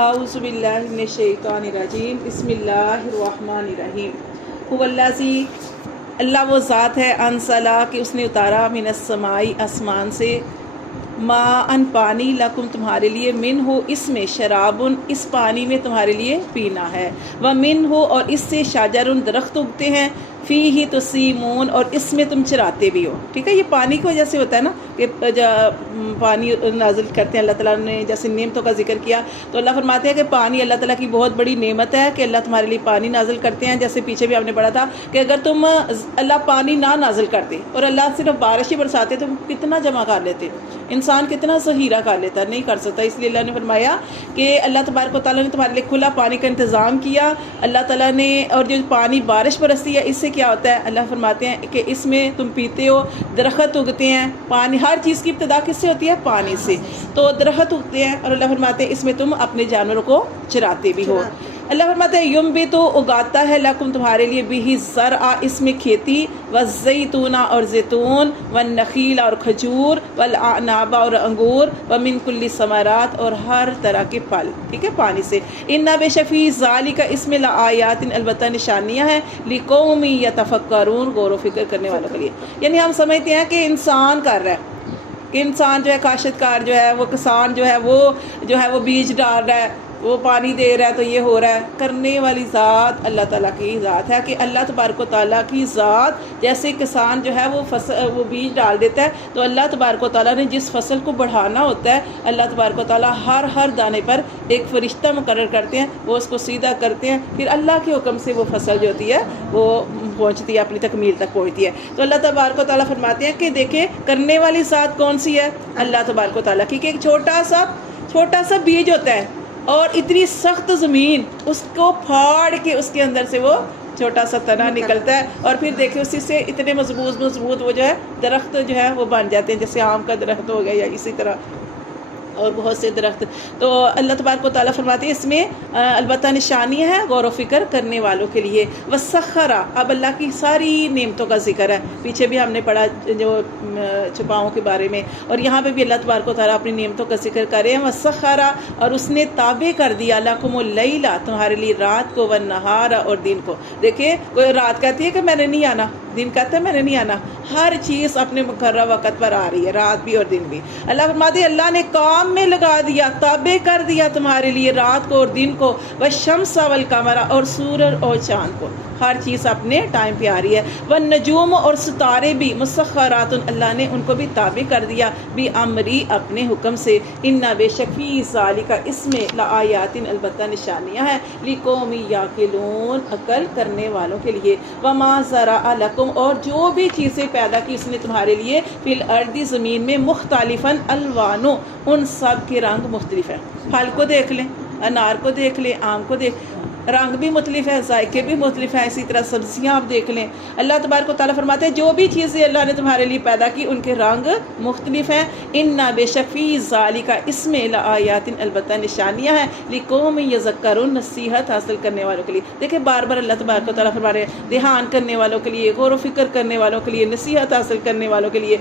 اعوذ باللہ من الشیطان الرجیم بسم اللہ الرحمن الرحیم هو اللہ وہ ذات ہے انزلا کہ اس نے اتارا من السمائی آسمان سے ماء پانی لکم تمہارے لیے من ہو اس میں شرابن اس پانی میں تمہارے لیے پینا ہے ومن ہو اور اس سے شجرن درخت اگتے ہیں فیہ تسیمون اور اس میں تم چراتے بھی ہو. ٹھیک ہے, یہ پانی کی وجہ سے ہوتا ہے نا کہ پانی نازل کرتے ہیں اللہ تعالیٰ نے. جیسے نعمتوں کا ذکر کیا تو اللہ فرماتے ہیں کہ پانی اللہ تعالیٰ کی بہت بڑی نعمت ہے کہ اللہ تمہارے لیے پانی نازل کرتے ہیں. جیسے پیچھے بھی ہم نے پڑھا تھا کہ اگر تم اللہ پانی نہ نازل کرتے اور اللہ صرف بارش ہی برساتے تو کتنا جمع کر لیتے, انسان کتنا ذخیرہ کر لیتا, نہیں کر سکتا. اس لیے اللہ نے فرمایا کہ اللہ تبارک و تعالیٰ نے تمہارے لیے کھلا پانی کا انتظام کیا. اللہ تعالیٰ نے اور جو پانی بارش برستی ہے اس سے کیا ہوتا ہے, اللہ فرماتے ہیں کہ اس میں تم پیتے ہو, درخت اگتے ہیں. پانی ہر چیز کی ابتدا کس سے ہوتی ہے, پانی سے. تو درخت اگتے ہیں اور اللہ فرماتے ہیں اس میں تم اپنے جانوروں کو چراتے بھی ہو. اللہ فرماتے ہیں یم بھی تو اگاتا ہے لکم تمہارے لیے بھی زرع اس میں کھیتی والزیتون اور زیتون والنخیل اور کھجور والاعناب اور انگور ومن کل ثمرات اور ہر طرح کے پھل. ٹھیک ہے, پانی سے. ان بے شفی ذالک اس میں لآیات البتہ نشانیاں ہیں لقوم یتفکرون غور و فکر کرنے والوں کے لیے. یعنی ہم سمجھتے ہیں کہ انسان کر رہا ہے, کہ انسان جو ہے کاشتکار جو ہے وہ کسان جو ہے وہ بیج ڈال رہا ہے, وہ پانی دے رہا ہے تو یہ ہو رہا ہے. کرنے والی ذات اللہ تعالیٰ کی ذات ہے کہ اللہ تبارک و تعالیٰ کی ذات جیسے کسان جو ہے وہ بیج ڈال دیتا ہے تو اللہ تبارک و تعالیٰ نے جس فصل کو بڑھانا ہوتا ہے اللہ تبارک و تعالیٰ ہر دانے پر ایک فرشتہ مقرر کرتے ہیں, وہ اس کو سیدھا کرتے ہیں, پھر اللہ کے حکم سے وہ فصل جو ہوتی ہے وہ پہنچتی ہے, اپنی تکمیل تک پہنچتی ہے. تو اللہ تبارک و تعالیٰ فرماتے ہیں کہ دیکھیں کرنے والی ذات کون سی ہے, اللہ تبارک و تعالیٰ کی. کہ ایک چھوٹا سا بیج ہوتا ہے اور اتنی سخت زمین اس کو پھاڑ کے اس کے اندر سے وہ چھوٹا سا تنا نکلتا ہے اور پھر دیکھیں اسی سے اتنے مضبوط وہ جو ہے درخت جو ہے وہ بن جاتے ہیں, جیسے آم کا درخت ہو گیا یا اسی طرح اور بہت سے درخت. تو اللہ تبارک و تعالیٰ فرماتے ہیں اس میں البتہ نشانیاں ہیں غور و فکر کرنے والوں کے لیے. وسخرا اب اللہ کی ساری نعمتوں کا ذکر ہے, پیچھے بھی ہم نے پڑھا جو چھپاؤں کے بارے میں, اور یہاں پہ بھی اللہ تبارک و تعالیٰ اپنی نعمتوں کا ذکر کر رہے ہیں. وسخرا اور اس نے تابع کر دیا لکم اللیل تمہارے لیے رات کو والنہار اور دن کو. دیکھیں کوئی رات کہتی ہے کہ میں نے نہیں آنا, دن کہتا ہے میں نے نہیں آنا, ہر چیز اپنے مقررہ وقت پر آ رہی ہے, رات بھی اور دن بھی. اللہ فرماتے ہیں اللہ نے کام میں لگا دیا, تابع کر دیا تمہارے لیے رات کو اور دن کو, والشمس والقمر اور سورج اور چاند کو, ہر چیز اپنے ٹائم پہ آ رہی ہے. والنجوم اور ستارے بھی مسخرات اللہ نے ان کو بھی تابع کر دیا بامری اپنے حکم سے. ان بے شک فی ذالک اس میں لآیات البتہ نشانیاں ہیں لقوم یعقلون عقل کرنے والوں کے لیے. وما زرع لکم اور جو بھی چیزیں پیدا کی اس نے تمہارے لیے فی الارض زمین میں مختلفاً الوانو ان سب کے رنگ مختلف ہیں. پھل کو دیکھ لیں, انار کو دیکھ لیں, آم کو رنگ بھی مختلف ہے, ذائقے بھی مختلف ہیں. اسی طرح سبزیاں آپ دیکھ لیں. اللہ تبارک و تعالیٰ فرماتے ہیں جو بھی چیزیں اللہ نے تمہارے لیے پیدا کی ان کے رنگ مختلف ہیں. ان بے شک فی ذالک اس میں لآیات البتہ نشانیاں ہیں لقوم یذکرون نصیحت حاصل کرنے والوں کے لیے. دیکھیں بار بار اللہ تبارک و تعالیٰ فرما رہے ہیں دھیان کرنے والوں کے لیے, غور و فکر کرنے والوں کے لیے, نصیحت حاصل کرنے والوں کے لیے.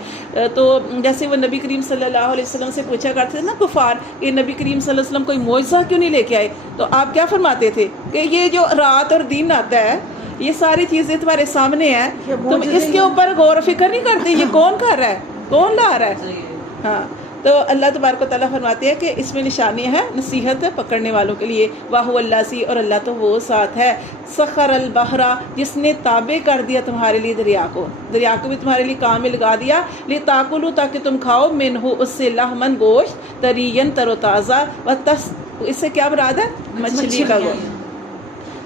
تو جیسے وہ نبی کریم صلی اللہ علیہ وسلم سے پوچھا کرتے تھے نا کفار کہ نبی کریم صلی اللہ علیہ وسلم کوئی معجزہ کیوں نہیں لے کے آئے, تو آپ کیا فرماتے تھے کہ یہ جو رات اور دن آتا ہے یہ ساری چیزیں تمہارے سامنے ہیں, تم اس کے اوپر غور و فکر نہیں کرتے, یہ کون کر رہا ہے, کون لا رہا ہے. ہاں تو اللہ تبارک و تعالیٰ فرماتے ہیں کہ اس میں نشانی ہے نصیحت پکڑنے والوں کے لیے. واہ اللہ سی اور اللہ تو وہ ذات ہے سخر البحر جس نے تابع کر دیا تمہارے لیے دریا کو بھی تمہارے لیے کام میں لگا دیا لتاکلوا تاکہ تم کھاؤ منہ اس سے لحمن گوشت طرین تر و تازہ اس سے کیا مراد ہے, مچھلی کا گوشت,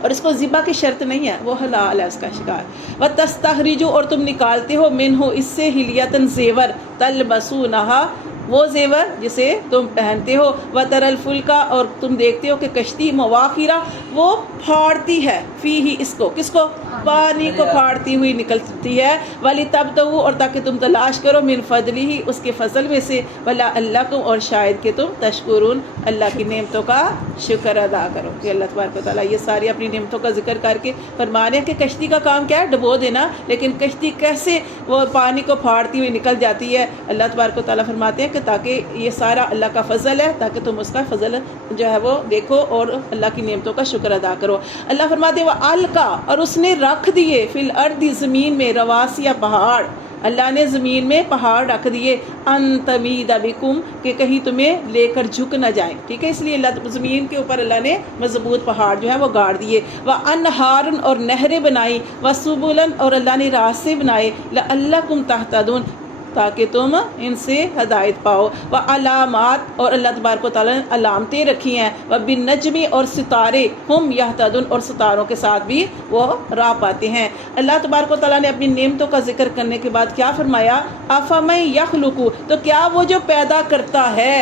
اور اس کو ذبح کی شرط نہیں ہے, وہ حلال ہے اس کا شکار. وتستخرجوا اور تم نکالتے ہو منہ اس سے حلیۃ زیور تلبسونہا وہ زیور جسے تم پہنتے ہو. وتر الفلک اور تم دیکھتے ہو کہ کشتی مواخرہ وہ پھاڑتی ہے فیہ اس کو, کس کو, پانی کو پھاڑتی ہوئی نکلتی ہے. ولتبتغوا اور تاکہ تم تلاش کرو من فضلہ اس کے فضل میں سے. ولعلکم اور شاید کہ تم تشکرون اللہ کی نعمتوں کا شکر ادا کرو کہ اللہ تبارک و تعالیٰ یہ ساری اپنی نعمتوں کا ذکر کر کے فرما رہے ہیں کہ کشتی کا کام کیا ہے؟ ڈبو دینا، لیکن کشتی کیسے وہ پانی کو پھاڑتی ہوئی نکل جاتی ہے، اللہ تبارک و تعالیٰ فرماتے ہیں کہ تاکہ یہ سارا اللہ کا فضل ہے، تاکہ تم اس کا فضل جو ہے وہ دیکھو اور اللہ کی نعمتوں کا شکر ادا کرو۔ اللہ فرماتے ہیں وَأَلْقَى، اور اس نے رکھ دیے فی الارض، زمین میں، رواسیہ پہاڑ، اللہ نے زمین میں پہاڑ رکھ دیے، ان تمید بکم، کہ کہیں تمہیں لے کر جھک نہ جائیں، ٹھیک ہے، اس لیے اللہ زمین کے اوپر اللہ نے مضبوط پہاڑ جو ہے وہ گاڑ دیے، وَأَنْهَارٌ، اور نہریں بنائی، وَسُبُلًا، اور اللہ نے راستے بنائے، لَعَلَّكُمْ تَهْتَدُونَ، تاکہ تم ان سے ہدایت پاؤ، وعلامات، اور اللہ تبارک و تعالیٰ نے علامتیں رکھی ہیں، وبالنجم، اور ستارے، ہم یہتدون، اور ستاروں کے ساتھ بھی وہ راہ پاتے ہیں۔ اللہ تبارک و تعالیٰ نے اپنی نعمتوں کا ذکر کرنے کے بعد کیا فرمایا؟ افمن یخلق، تو کیا وہ جو پیدا کرتا ہے،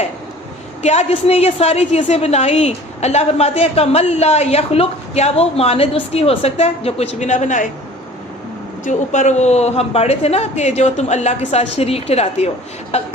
کیا جس نے یہ ساری چیزیں بنائی، اللہ فرماتے ہیں کمن لا یخلق، کیا وہ مانند اس کی ہو سکتا ہے جو کچھ بھی نہ بنائے؟ جو اوپر وہ ہم پڑھے تھے نا کہ جو تم اللہ کے ساتھ شریک ٹھہراتے ہو،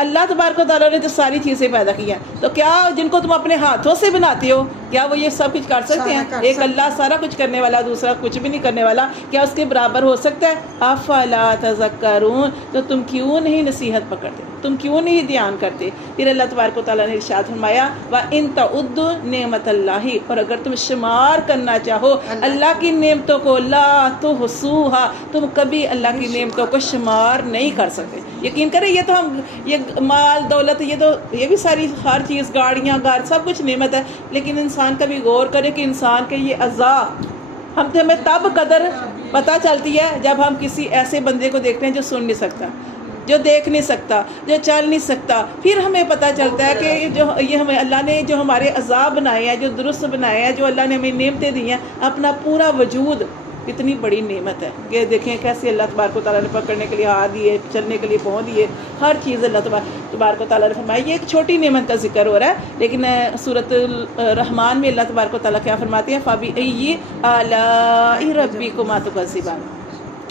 اللہ تبارک و تعالیٰ نے جو ساری چیزیں پیدا کی ہیں، تو کیا جن کو تم اپنے ہاتھوں سے بناتے ہو، کیا وہ یہ سب کچھ کر سکتے ہیں؟ ایک اللہ سارا کچھ کرنے والا، دوسرا کچھ بھی نہیں کرنے والا، کیا اس کے برابر ہو سکتا ہے؟ افلا تذکرون، تو تم کیوں نہیں نصیحت پکڑتے، تم کیوں نہیں دھیان کرتے؟ پھر اللہ تبارک و تعالیٰ نے ارشاد فرمایا وَإِن تَعُدُّوا نِعْمَتَ اللَّهِ، اور اگر تم شمار کرنا چاہو اللہ کی نعمتوں کو، لا تحصوها، تم کبھی اللہ کی نعمتوں کو شمار نہیں کر سکتے۔ یقین کریں، یہ تو ہم یہ مال دولت، یہ بھی ساری ہر چیز، گاڑیاں، گھر، سب کچھ نعمت ہے، لیکن انسان کبھی غور کرے کہ انسان کے یہ اعضاء، ہمیں تب قدر پتہ چلتی ہے جب ہم کسی ایسے بندے کو دیکھتے ہیں جو سن نہیں سکتا، جو دیکھ نہیں سکتا، جو چل نہیں سکتا، پھر ہمیں پتہ چلتا ہے کہ یہ ہمیں اللہ نے جو ہمارے اعضاء بنائے ہیں، جو درست بنائے ہیں، جو اللہ نے ہمیں نعمتیں دی ہیں، اپنا پورا وجود کتنی بڑی نعمت ہے کہ دیکھیں کیسے اللہ تبارک و تعالیٰ نے پکڑنے کے لیے ہاتھ دیے، چلنے کے لیے پاؤں دیے، ہر چیز اللہ تبارک و تعالیٰ نے فرمائی۔ یہ ایک چھوٹی نعمت کا ذکر ہو رہا ہے، لیکن سورۃ الرحمن میں اللہ تبارک و تعالیٰ کیا فرماتے ہیں؟ فَبِأَيِّ آلَاءِ رَبِّكُمَا تُكَذِّبَانِ،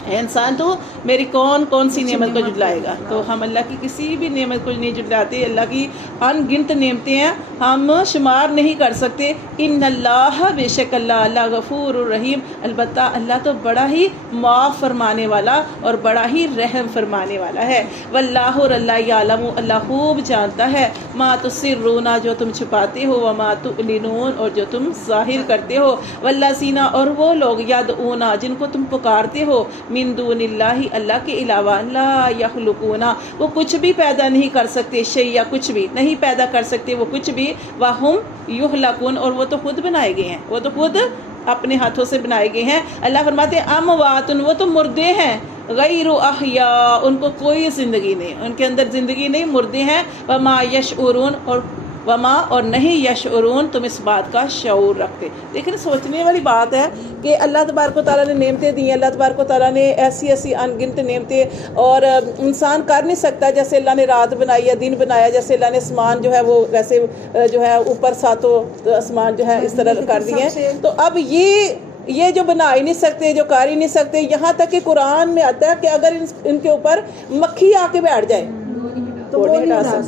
اے انسان تو میری کون کون سی نعمت کو جھٹلائے گا؟ تو ہم اللہ کی کسی بھی نعمت کو نہیں جھٹلاتے، اللہ کی ان گنت نعمتیں ہیں، ہم شمار نہیں کر سکتے۔ ان اللہ، بے شک اللہ غفور الرحیم، البتہ اللہ تو بڑا ہی معاف فرمانے والا اور بڑا ہی رحم فرمانے والا ہے۔ واللہ، اور اللہ یعلم، اللہ خوب جانتا ہے، ما تسرون، جو تم چھپاتے ہو، وما تعلنون، اور جو تم ظاہر کرتے ہو، والذین، اور وہ لوگ، یدعون، جن کو تم پکارتے ہو، من دون اللہ، اللہ کے علاوہ، لا یخلقون، وہ کچھ بھی پیدا نہیں کر سکتے، شیئا، کچھ بھی نہیں پیدا کر سکتے وہ کچھ بھی، وہم یخلقون، اور وہ تو خود بنائے گئے ہیں، وہ تو خود اپنے ہاتھوں سے بنائے گئے ہیں۔ اللہ فرماتے ہیں اموات، وہ تو مردے ہیں، غیر احیاء، ان کو کوئی زندگی نہیں، ان کے اندر زندگی نہیں، مردے ہیں، وما یشعرون، اور نہیں یشعرون، تم اس بات کا شعور رکھتے۔ لیکن سوچنے والی بات ہے کہ اللہ تبارک و تعالیٰ نے نعمتیں دی ہیں، اللہ تبارک و تعالیٰ نے ایسی ایسی ان گنت نعمتیں، اور انسان کر نہیں سکتا، جیسے اللہ نے رات بنائی ہے، دن بنایا، جیسے اللہ نے آسمان جو ہے وہ ویسے جو ہے اوپر ساتوں آسمان جو ہے اس طرح کر دیے ہیں، تو اب یہ جو بنا ہی نہیں سکتے، جو کر ہی نہیں سکتے، یہاں تک کہ قرآن میں آتا ہے کہ اگر ان کے اوپر مکھی آ کے بیٹھ جائے تو وہ نہیں ہٹا سکتے۔